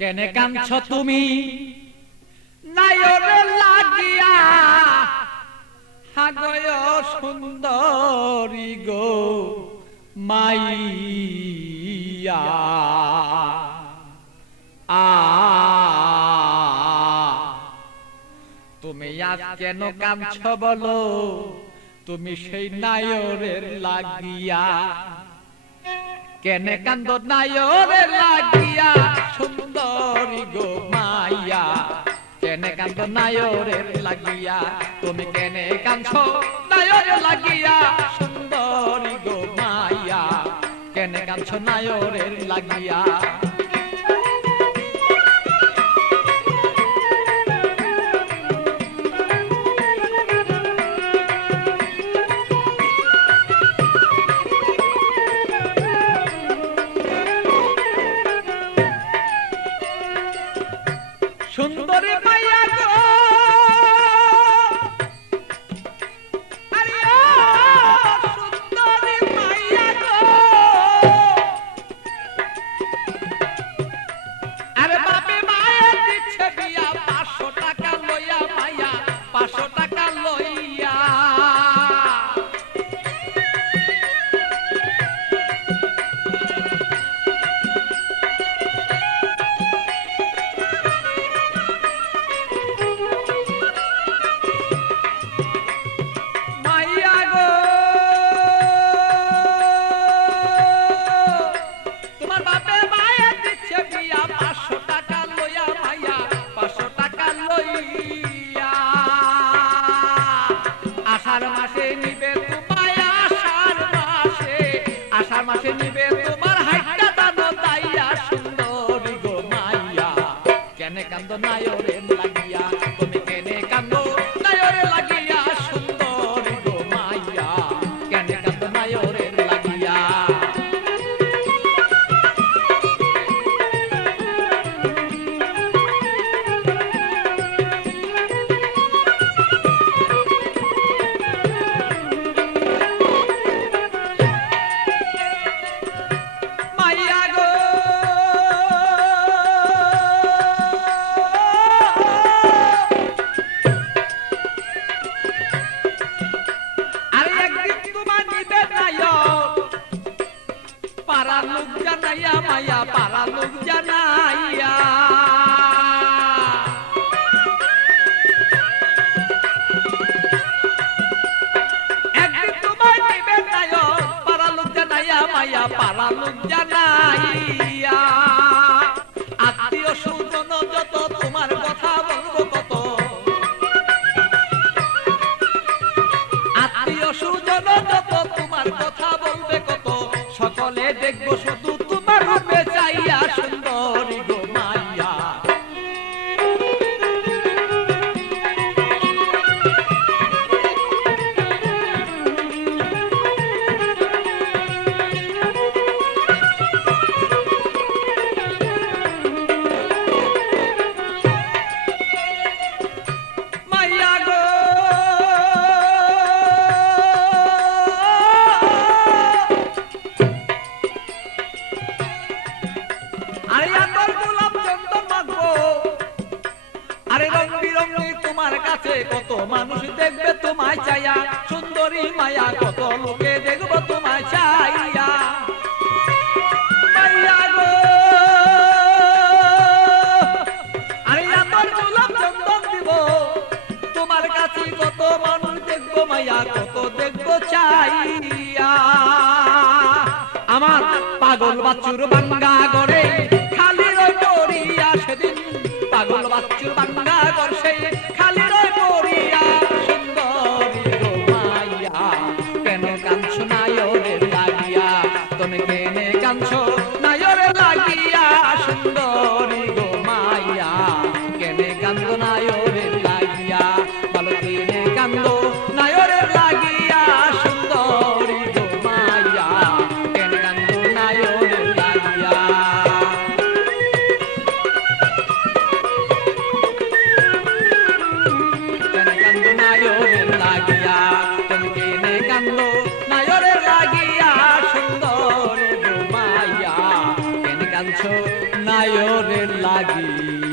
কেনে কাঁদছ তুমি নায়রে লাগিয়া হাগয় সুন্দরী গো মাইয়া তুমি আজ কেন কাঁদছ বলো তুমি সেই নায়রের লাগিয়া কেনে কান্দ নায়রে লাগিয়া সুন্দরী গো মাইয়া কেনে কান্দ নায়রে লাগিয়া তুমি কেনে কাঁদছ নায়রে লাগিয়া সুন্দরী গো মাইয়া কেনে কাঁদছ নায়রে লাগিয়া সুন্দরী মাইয়া গো আরে সুন্দরী মাইয়া গো আরে বাপে মায়া দিচ্ছে বিয়া 500 টাকা লইয়া মাইয়া 500 টাকা লইয়া আষাঢ় মাসে নিবে তোমার হাইটা দানো তাইয়া সুন্দরী গো মাইয়া কেনে কান্দ নায়রে লাগিয়া তুমি কেনে কান্দ নায়রে লাগিয়া সুন্দরী গো মাইয়া কেনে কান্দ নায়রে লাগিয়া পারা লোক জানাইয়া মাইয়া পারা লোক জানাইয়া একদিন তোমায় নিবে নায়ক পারা লোক জানাইয়া মাইয়া পারা লোক জানাইয়া আত্মীয় স্বজন যত তোমার কথা বলবো কত আত্মীয় স্বজন যত তোমার কথা বলবে কত সকলে দেখবো শুধু তোমার রূপে চাইয়া সুন্দরী গো মাইয়া মাইয়া গো তোমার কাছে কত মানুষ দেখবে তোমায় চাইয়া সুন্দরী মায়া কত লোকে দেখবো তোমায় চাইয়া মাইয়া গো আরে আমার গোলাপ চন্দন দিব তোমার কাছে কত মানুষ দেখবো মাইয়া কত দেখবো চাইয়া আমার পাগল বাচ্চুর বাঙ্গা গড়ে খালি রই পড়িয়া সেদিন পাগল বাচ্চুর বাঙ্গা গড় সেই খালি রই পড়িয়া সুন্দরী গো মাইয়া কেন কাঁদছ নায়রে লাগিয়া তুমি কেনে কাঁদছ নায়রে লাগিয়া সুন্দরী গো মাইয়া কেনে কান্দ নায়রে লাগিয়া বলো কেনে কান্দ নায়রে লাগিয়া সুন্দরী গো মাইয়া কেনে কান্দ নায়রে লাগিয়া নায়রের লাগি